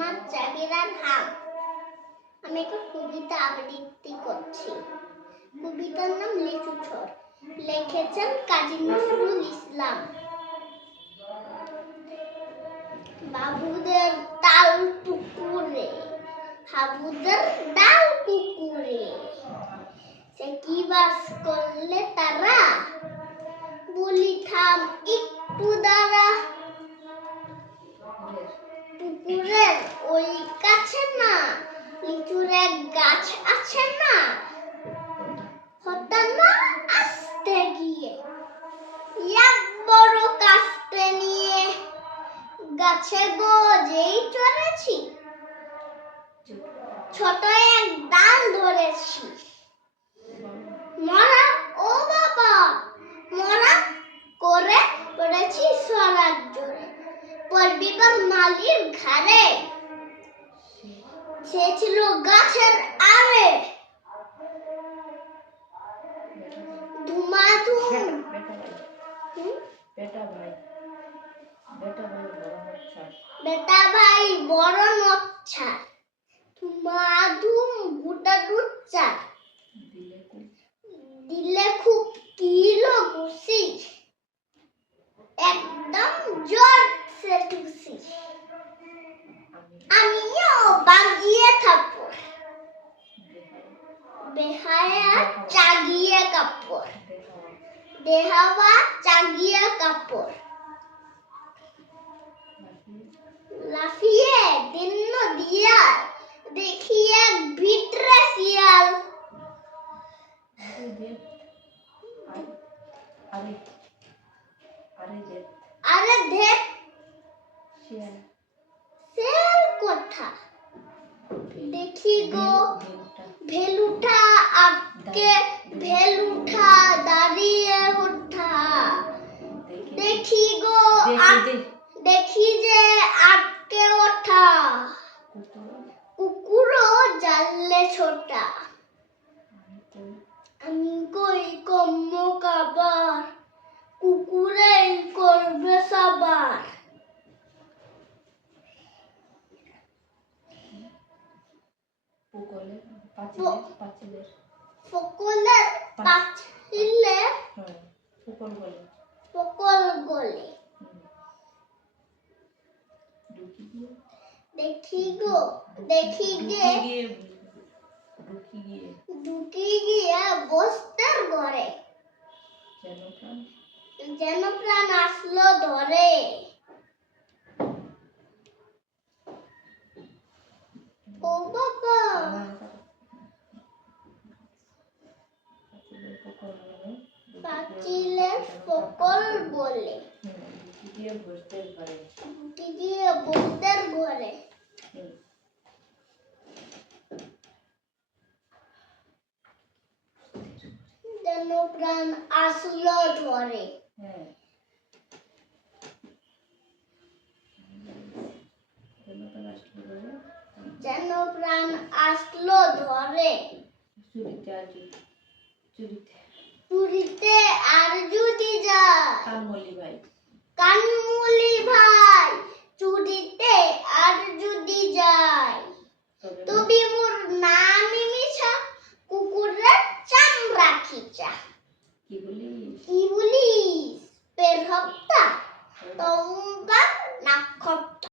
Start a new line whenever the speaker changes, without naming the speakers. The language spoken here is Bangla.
মোহাম্মদ জাহিরান হাম। আমি একটা কবিতা আবৃত্তি করছি। কবিতার নাম লিচু ছড় লিখেছেন কাজী নজরুল ইসলাম। বাবুদের তাল পুকুরে, হাবুদের ডাল পুকুরে। সে কি বাস করলে তারা? বলি থাম, একটু দাঁড়া। গাছে গো, যেই চড়েছি ছোট এক ডাল ধরেছি। মরা, ও বাবা, মরা করে পড়েছি সরার জোরে। পরবিবার মালির ঘরে সে ছিল গাছের আরে বেটা ভাই বড় নচ্ছা ধুমাধুম গুটা ডুচ্চা
দিলে খুব।
দিলে খুব কিলো খুশি একদম জোর সে টুসি আমি আমিও বাগিয়ে থাকব বেহায়া চাগিয়ে কাপড়। দেহাবা চাগিয়ে কাপড়। লাফিয়ে দিন দিয়াল দেখিয়ে ভিতরে শিয়াল
আরে দে আরে আরে আরে দে
আরে ধেপ
শিয়াল
সেল কথা দেখি গো
ভেলুটা
ভেলুটা আটকে দেখি যে আটকে ওঠা।
কুকুর
কুকুরও জানলে ছোটা। আমি কই কম্ম কাবার? কুকুরেই করবে সাবার। ফকলের
বলে
ফকল গলে। ঢুকি গিয়ে দেখি গো
দেখি ঢুকি গে। গিয়ে
ঢুকি গিয়ে। বস্তার ঘরে।
যেন প্রাণ
যেন প্রাণ আসলো ধরে।
ও
বাবা।
পাঁচিলের ফকল
বলে।
দিয়ে বসতে পারে
ঢুকি গিয়ে বস্তার ঘরে যেন প্রাণ আসলো ধরে
হ্যাঁ যেন তো আসলে বলে
যেন প্রাণ আসলো ধরে
চুরিতে আর যদি
চুরিতে আর যায়
কানমলি ভাই
কানমুলি ভাই চুরিতে আর যদি যাই
আচ্ছা। তুমি
মোর নামি মিছ কুকুরের চাম রাখিচা
কি বলি
কি বলি পের হপ্তা তঙ্গা নাক্ষত্র।